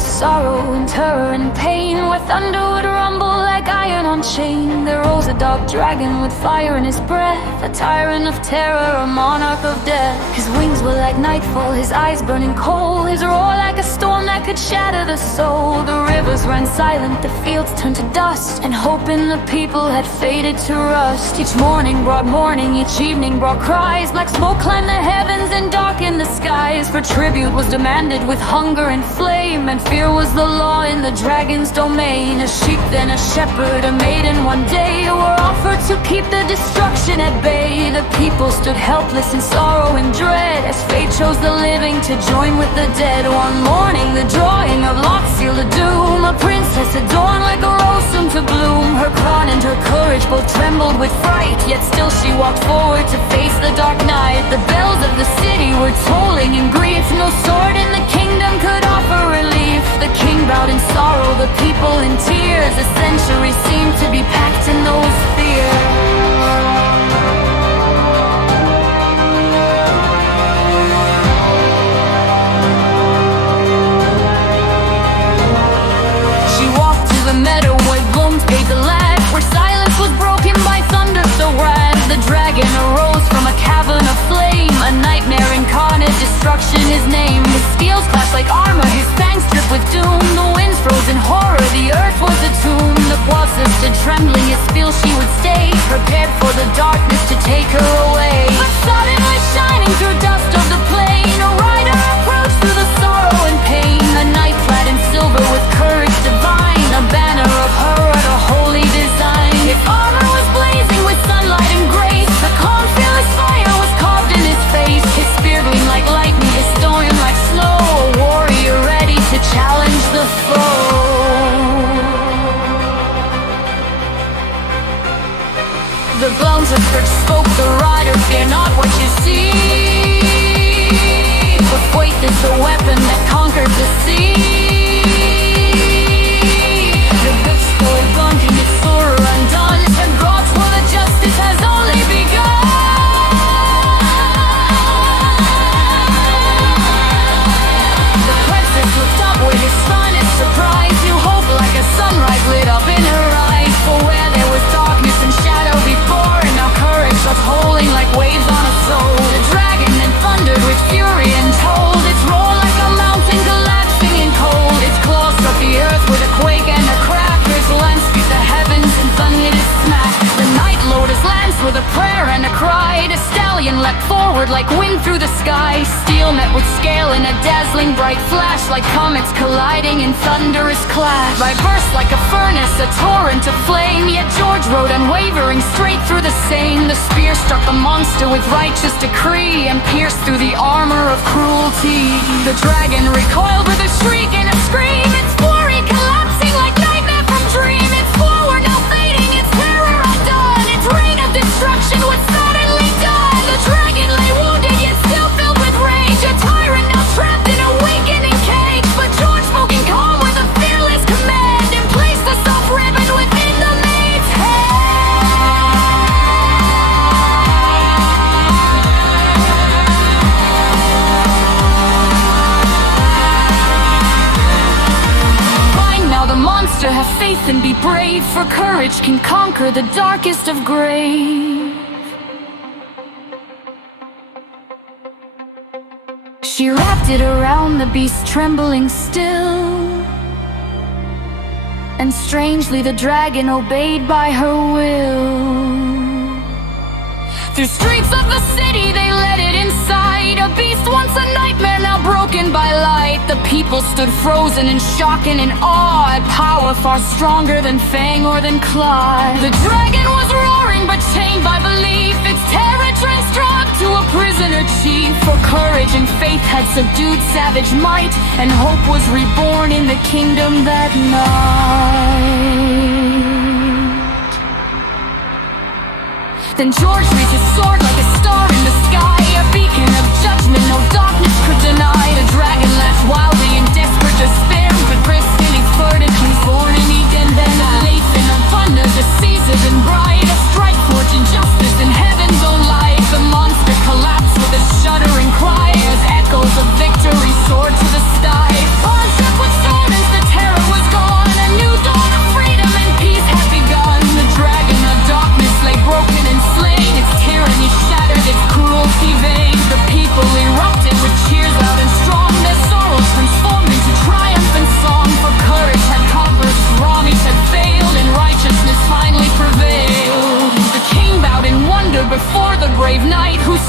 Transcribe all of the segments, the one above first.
of sorrow and terror and pain, where thunder would rumble like iron on chain. There rose a dark dragon with fire in his breath, a tyrant of terror, a monarch of death. His wings were like nightfall, his eyes burning coal, his roar like a storm that could shatter the soul. The rivers ran silent, the fields turned to dust, and hope in the people had faded to rust. Each morning brought mourning, each evening brought cries. Black smoke climbed the heavens and darkened the skies, for tribute was demanded with hunger and flame, and fear was the law in the dragon's domain. A sheep, then a shepherd, a maiden one day were offered to keep the destruction at bay. The people stood helpless in sorrow and dread, as fate chose the living to join with the dead. One morning the drawing of lots sealed a doom, a princess adorned like a rose soon to bloom. Her crown and her courage both trembled with fright, yet still she walked forward to face the dark night. The bells of the city were tolling in grief, no sword in the kingdom could offer relief. The king bowed in sorrow, the people in tears. A century seemed to be packed in those fears. The meadow where blooms bathed the land, where silence was broken by thunder so grand. The dragon arose from a cavern of flame, a nightmare incarnate, destruction his name. His scales clashed like armor, his fangs dripped with doom. The winds froze in horror, the earth was a tomb. The blossoms stood trembling as still she would stay, prepared for the darkness to take her away. But suddenly shining through dust of the plain, a rider approached through the sorrow and pain. A knight clad in silver with courage divine, a banner of her art, a holy design. His armor was blazing with sunlight and grace, the calm fearless fire was carved in his face. His spear gleamed like lightning, his stone like snow, a warrior ready to challenge the foe. The bones of search spoke, the rider, fear not what you see, for faith is the weapon that conquered the sea. The good story blunting its sorrow undone, and brought for the justice has only begun. The princess looked up with astonished surprise, new hope like a sunrise lit up in her eyes. For where there was darkness and shadow before, now courage was holding like waves on a soul. The dragon then thundered with fury and told its roar like a mountain collapsing in cold. Its claws struck the earth with a quake and a crack, his lance beat the heavens and thundered its smack. The night lord his lance with a prayer and a cry, the stallion leapt forward like wind through the sky. Steel met with scale in a dazzling bright flash, like comets colliding in thunderous clash. By burst like a furnace, a torrent of flame, yet George rode unwavering straight through the same. The spear struck the monster with righteous decree, and pierced through the armor of cruelty. The dragon recoiled with a shriek and a scream, its fury collapsing like nightmare from dream. Its forward now fading, its terror undone, its reign of destruction was suddenly done. The dragon lay wounded yet still filled with rage, a tyrant now trapped in a weakening cage. But George spoke in calm with a fearless command, and placed the soft ribbon within the maid's hand. Find now the monster, have faith and be brave, for courage can conquer the darkest of grave. She wrapped it around the beast, trembling still, and strangely the dragon obeyed by her will. Through streets of the city they led it inside, a beast once a nightmare now broken by light. The people stood frozen in shock and in awe, at power far stronger than fang or than claw. The dragon was roaring but chained by belief, its terror transstruck to a prisoner chief. For courage and faith had subdued savage might, and hope was reborn in the kingdom that night. Then George raised his sword like a star in the sky, a beacon of judgment no darkness could deny. The dragon laughed wildly in desperate despair, but Chris still furtive, he's born in Eden. Then a leaf in a thunder, decisive and bright, a strike forged injustice in heaven's own light. The monster collapsed with a shuddering cry, as echoes of victory soared to the sky. Concept was thrown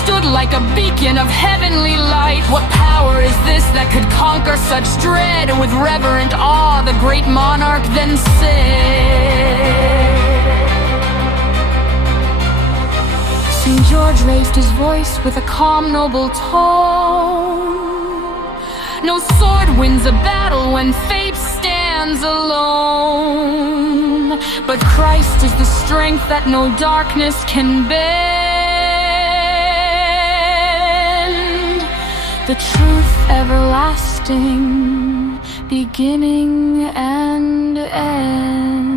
stood like a beacon of heavenly light. What power is this that could conquer such dread? With reverent awe the great monarch then said. St. George raised his voice with a calm, noble tone. No sword wins a battle when fate stands alone, but Christ is the strength that no darkness can bend. The truth everlasting, beginning and end.